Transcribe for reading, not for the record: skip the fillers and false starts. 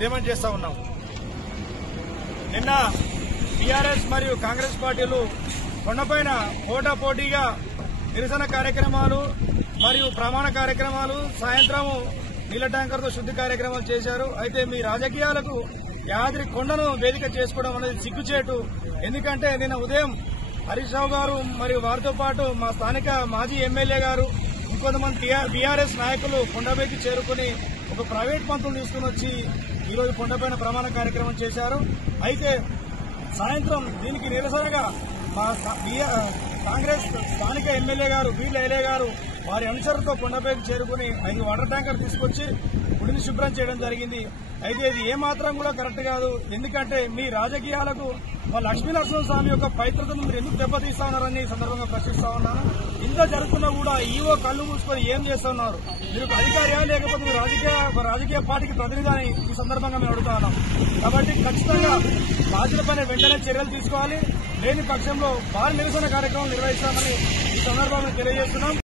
Demand చేస్తా ఉన్నాం. నిన్న టీఆర్ఎస్ మరియు కాంగ్రెస్ పార్టీలు కొండపైన పోటాపోటీగా నిరసన కార్యక్రమాలు మరియు ప్రమాణ కార్యక్రమాలు, సాయంత్రం నీళ్ల ట్యాంకర్తో శుద్ధి కార్యక్రమాలు చేశారు. అయితే మీ రాజకీయాలకు యాదాద్రి కొండను వేదిక చేసుకోవడం అనేది సిగ్గుచేటు. ఎందుకంటే నిన్న ఉదయం హరీష్ రావు గారు మరియు వారితో పాటు మా స్థానిక మాజీ ఎమ్మెల్యే గారు ఇంకొంతమంది బీఆర్ఎస్ నాయకులు కొండపైకి చేరుకుని ఒక ప్రైవేట్ పంతులు తీసుకుని వచ్చి ఈరోజు కొండపైన ప్రమాణ కార్యక్రమం చేశారు. అయితే సాయంత్రం దీనికి నిరసనగా మా కాంగ్రెస్ స్థానిక ఎమ్మెల్యే గారు వీళ్ళ ఎమ్మెల్యే గారు వారి అనుచరులతో కొండపైకి చేరుకుని 5 వాటర్ ట్యాంకర్ తీసుకొచ్చి గుడిని శుభ్రం చేయడం జరిగింది. అయితే ఇది ఏమాత్రం కూడా కరెక్ట్ కాదు. ఎందుకంటే మీ రాజకీయాలకు మా లక్ష్మీనరసింహస్వామి యొక్క పవిత్రతను మీరు ఎందుకు దెబ్బతీస్తా ఉన్నారని ఈ సందర్భంగా ప్రశ్నిస్తా ఉన్నాను. ఇంత జరుగుతున్నా కూడా ఈవో కళ్ళు మూసుకొని ఏం చేస్తున్నారు? మీరు అధికారియా లేకపోతే మీరు రాజకీయ పార్టీకి ప్రతినిధి అని ఈ సందర్భంగా మేము అడుగుతా ఉన్నాం. కాబట్టి ఖచ్చితంగా బాధ్యులపైన వెంటనే చర్యలు తీసుకోవాలి. లేని పక్షంలో భారీ నిరసన కార్యక్రమం నిర్వహిస్తామని ఈ సందర్భంగా తెలియజేస్తున్నాం.